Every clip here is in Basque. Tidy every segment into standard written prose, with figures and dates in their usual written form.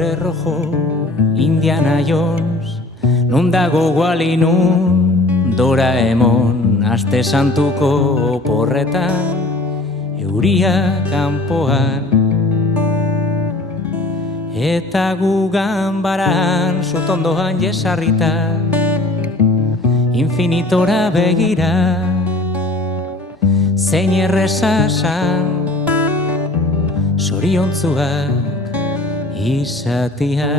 Oktubre rojo, Indiana Jones, non dago Wally nun, Doraemon, aste santuko oporretan, euria kanpoan, eta gu ganbaran sutondoan jesarrita, infinitora begira, zein errezasan, zoriontzuak izatia.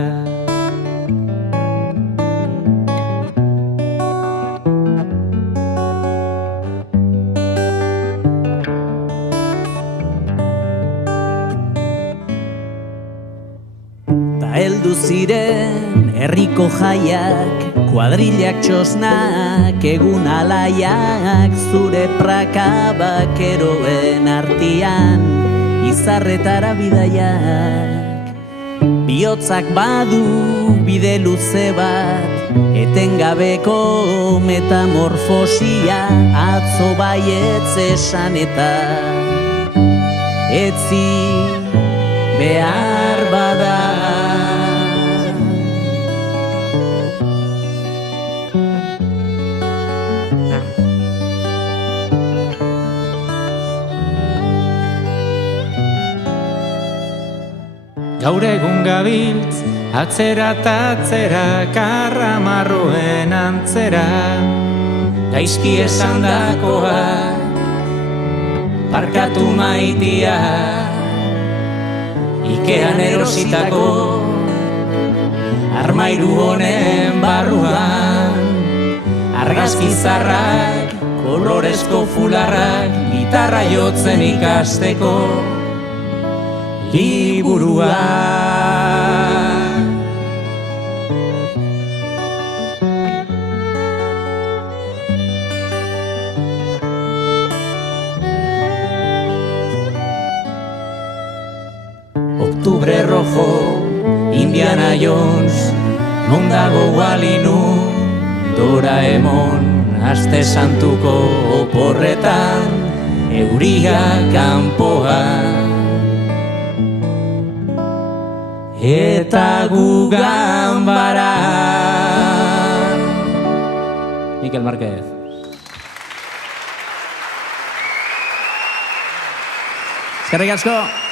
Ta heldu ziren herriko jaiak, kuadrillak txosnak, egun alaiak, zure praka bakeroen artian, izarretara bidaiak. Bihotzak badu bide luze bat, etengabeko metamorfosia, atzo baietz esan eta etzi behar bada. Gaur egun gabiltz, atzera eta atzera, karramarroen antzera, gaizki esandakoa, barkatu maitia, Ikean erositako, armairu honen barruan, argazki zarrak, kolorezko fularrak, gitarra jotzen ikasteko, liburua. Oktubre rojo, Indiana Jones, non dago Wally nun, Doraemon, aste santuko oporretan, euria kanpoan, eta gu ganbaran. Mikel Márquez. Eskerrik asko.